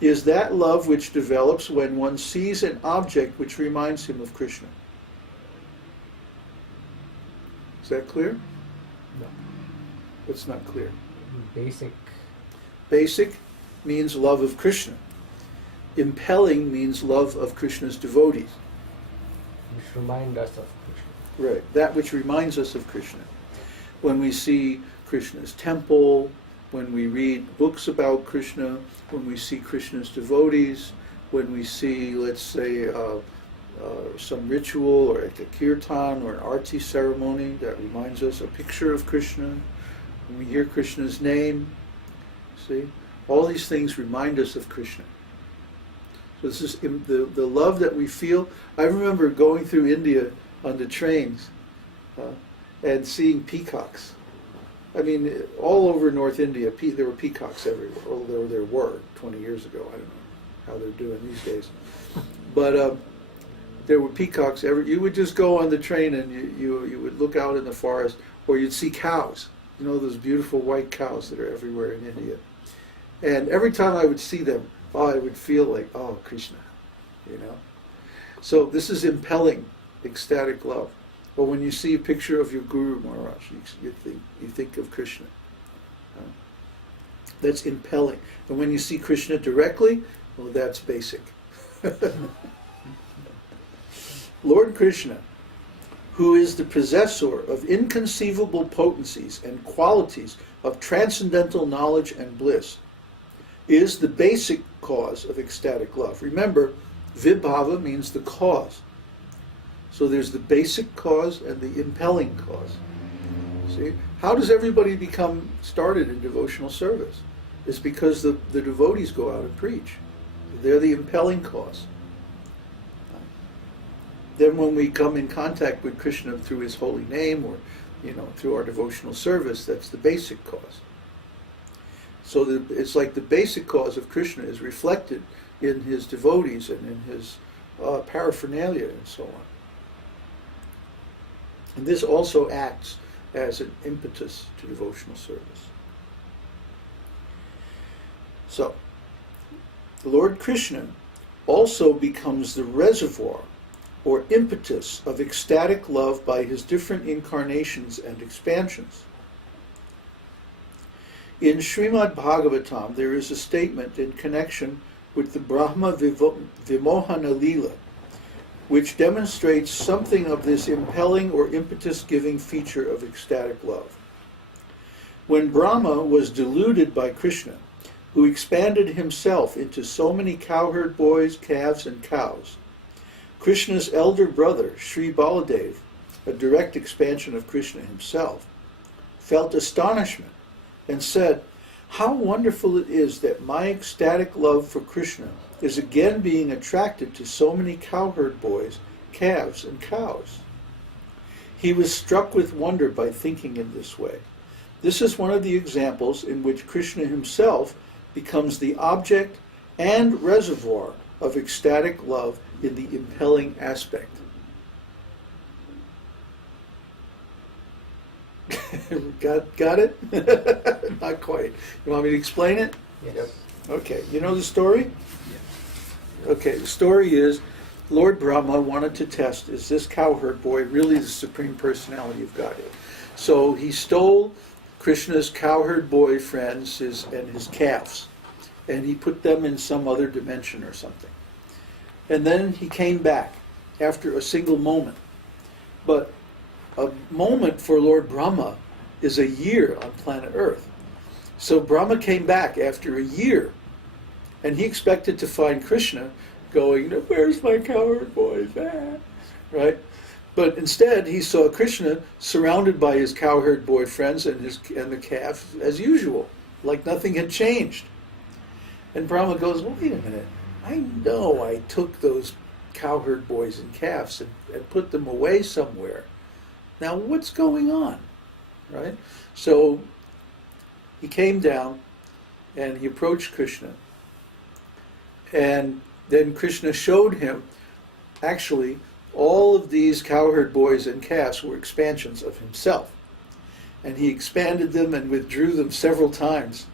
is that love which develops when one sees an object which reminds him of Krishna. Is that clear? No. It's not clear. Basic. Basic means love of Krishna. Impelling means love of Krishna's devotees. Which remind us of Krishna. Right, that which reminds us of Krishna. When we see Krishna's temple, when we read books about Krishna, when we see Krishna's devotees, when we see, let's say, some ritual or like a kirtan or an arti ceremony that reminds us a picture of Krishna, when we hear Krishna's name, see, all these things remind us of Krishna. So this is the love that we feel. I remember going through India on the trains and seeing peacocks. I mean, all over North India, there were peacocks everywhere. Or there were 20 years ago. I don't know how they're doing these days. But there were peacocks everywhere. You would just go on the train and you would look out in the forest, or you'd see cows. You know, those beautiful white cows that are everywhere in India. And every time I would see them, I would feel like, oh, Krishna, you know. So this is impelling, ecstatic love. But when you see a picture of your Guru Maharaj, you think of Krishna. That's impelling. And when you see Krishna directly, well, that's basic. Lord Krishna, who is the possessor of inconceivable potencies and qualities of transcendental knowledge and bliss, is the basic cause of ecstatic love. Remember, vibhāva means the cause. So there's the basic cause and the impelling cause. See? How does everybody become started in devotional service? It's because the devotees go out and preach. They're the impelling cause. Then when we come in contact with Krishna through his holy name or through our devotional service, that's the basic cause. So it's like the basic cause of Krishna is reflected in his devotees and in his paraphernalia and so on. And this also acts as an impetus to devotional service. So, Lord Krishna also becomes the reservoir or impetus of ecstatic love by his different incarnations and expansions. In Srimad Bhagavatam, there is a statement in connection with the Brahma Vimohana Leela, which demonstrates something of this impelling or impetus-giving feature of ecstatic love. When Brahma was deluded by Krishna, who expanded himself into so many cowherd boys, calves, and cows, Krishna's elder brother, Sri Baladev, a direct expansion of Krishna himself, felt astonishment and said, "How wonderful it is that my ecstatic love for Krishna is again being attracted to so many cowherd boys, calves, and cows." He was struck with wonder by thinking in this way. This is one of the examples in which Krishna himself becomes the object and reservoir of ecstatic love in the impelling aspect. Got it? Not quite. You want me to explain it? Yes. Yep. Okay. You know the story? Yes. Okay. The story is Lord Brahma wanted to test, is this cowherd boy really the Supreme Personality of Godhead? So he stole Krishna's cowherd boy friends and his calves, and he put them in some other dimension or something. And then he came back after a single moment. But a moment for Lord Brahma is a year on planet Earth. So Brahma came back after a year, and he expected to find Krishna going, "Where's my cowherd boys?" Right? But instead, he saw Krishna surrounded by his cowherd boy friends and the calves as usual, like nothing had changed. And Brahma goes, "Wait a minute, I know I took those cowherd boys and calves and put them away somewhere. Now what's going on?" Right? So he came down and he approached Krishna. And then Krishna showed him, actually, all of these cowherd boys and calves were expansions of himself. And he expanded them and withdrew them several times.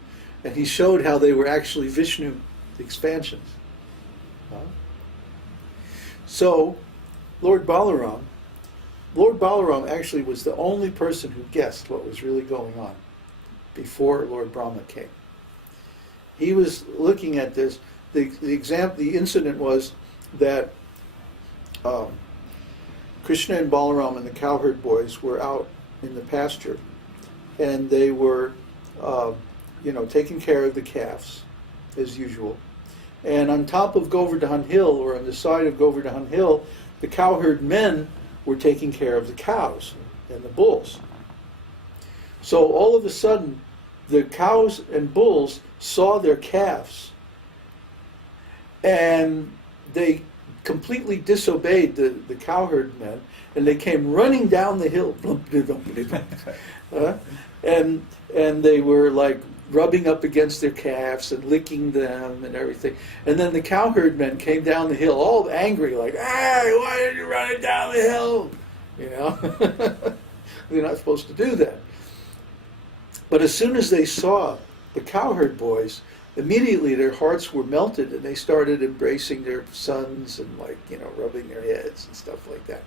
And he showed how they were actually Vishnu expansions. So, Lord Balaram actually was the only person who guessed what was really going on before Lord Brahma came. He was looking at this. The incident was that Krishna and Balaram and the cowherd boys were out in the pasture, and they were, taking care of the calves, as usual. And on top of Govardhan Hill, or on the side of Govardhan Hill, the cowherd men were taking care of the cows and the bulls. So all of a sudden, the cows and bulls saw their calves, and they completely disobeyed the cowherd men, and they came running down the hill, and they were like rubbing up against their calves and licking them and everything. And then the cowherd men came down the hill all angry, like, "Hey, why are you running down the hill?" They're not supposed to do that. But as soon as they saw the cowherd boys, immediately their hearts were melted, and they started embracing their sons and rubbing their heads and stuff like that.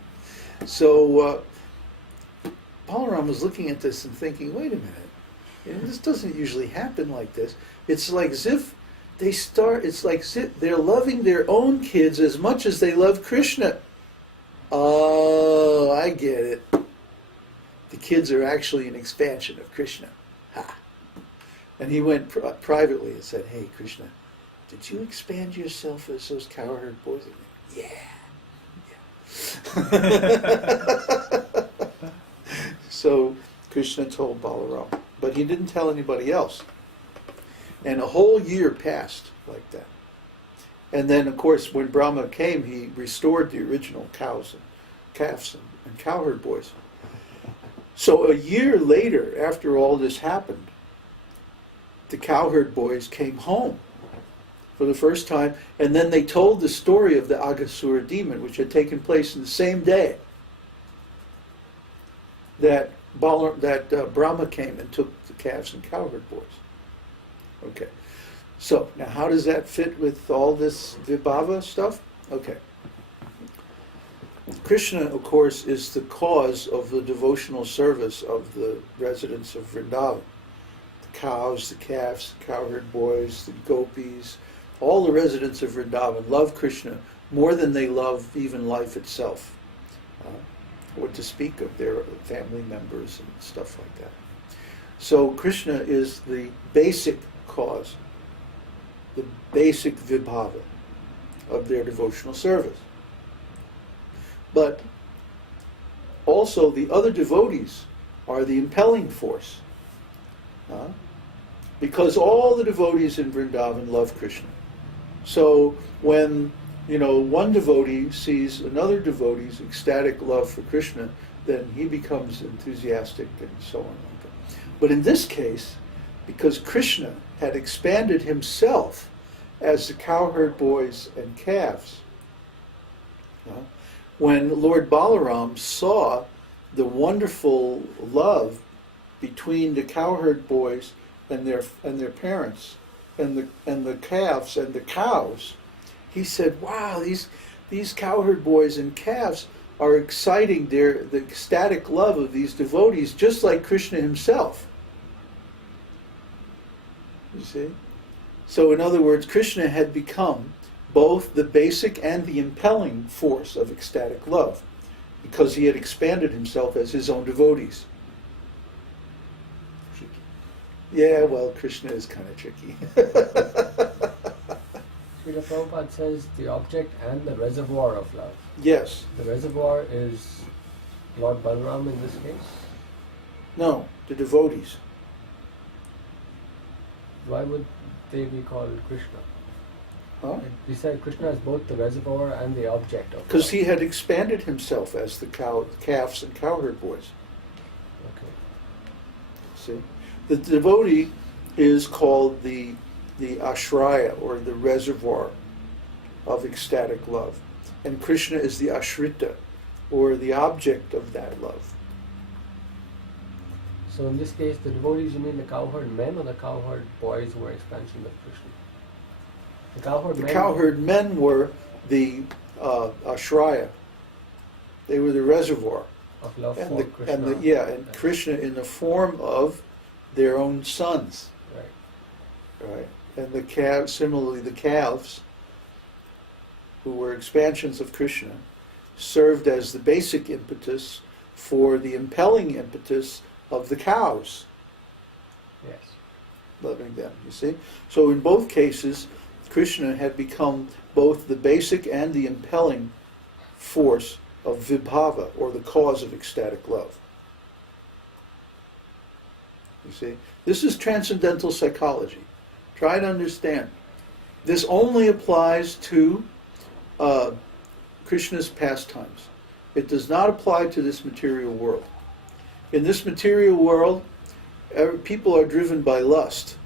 So Balaram was looking at this and thinking, wait a minute, this doesn't usually happen like this. It's like as if they're loving their own kids as much as they love Krishna. Oh, I get it. The kids are actually an expansion of Krishna. Ha! And he went privately and said, "Hey, Krishna, did you expand yourself as those cowherd boys?" And yeah. So Krishna told Balaram, but he didn't tell anybody else. And a whole year passed like that. And then, of course, when Brahma came, he restored the original cows and calves and cowherd boys. So a year later, after all this happened, the cowherd boys came home for the first time, and then they told the story of the Aghasura demon, which had taken place in the same day that Brahma came and took the calves and cowherd boys. Okay. So, now how does that fit with all this vibhāva stuff? Okay. Krishna, of course, is the cause of the devotional service of the residents of Vrindavan. The cows, the calves, the cowherd boys, the gopis, all the residents of Vrindavan love Krishna more than they love even life itself. Or to speak of their family members and stuff like that. So Krishna is the basic cause, the basic vibhāva of their devotional service. But also the other devotees are the impelling force. Because all the devotees in Vrindavan love Krishna. So when one devotee sees another devotee's ecstatic love for Krishna, then he becomes enthusiastic and so on. But in this case, because Krishna had expanded himself as the cowherd boys and calves, when Lord Balaram saw the wonderful love between the cowherd boys and their parents, and the calves and the cows, he said, "Wow, these cowherd boys and calves are exciting the ecstatic love of these devotees, just like Krishna himself." You see? So in other words, Krishna had become both the basic and the impelling force of ecstatic love, because he had expanded himself as his own devotees. Yeah, well, Krishna is kind of tricky. Śrīla Prabhupada says the object and the reservoir of love. Yes. The reservoir is Lord Balaram in this case? No, the devotees. Why would they be called Krishna? Huh? He said Krishna is both the reservoir and the object of Because love. he had expanded himself as the calves and cowherd boys. Okay. See? The devotee is called the ashraya, or the reservoir of ecstatic love. And Krishna is the ashrita, or the object of that love. So in this case, the devotees, you mean the cowherd men or the cowherd boys who are expansions of Krishna? The cowherd The men, cowherd men were the ashraya. They were the reservoir. of love And for Krishna. and Krishna in the form of their own sons. Right. Right. And the calves, similarly the calves, who were expansions of Krishna, served as the basic impetus for the impelling impetus of the cows, Yes. loving them, you see? So in both cases, Krishna had become both the basic and the impelling force of vibhāva, or the cause of ecstatic love. You see? This is transcendental psychology. Try to understand. This only applies to Krishna's pastimes. It does not apply to this material world. In this material world, people are driven by lust.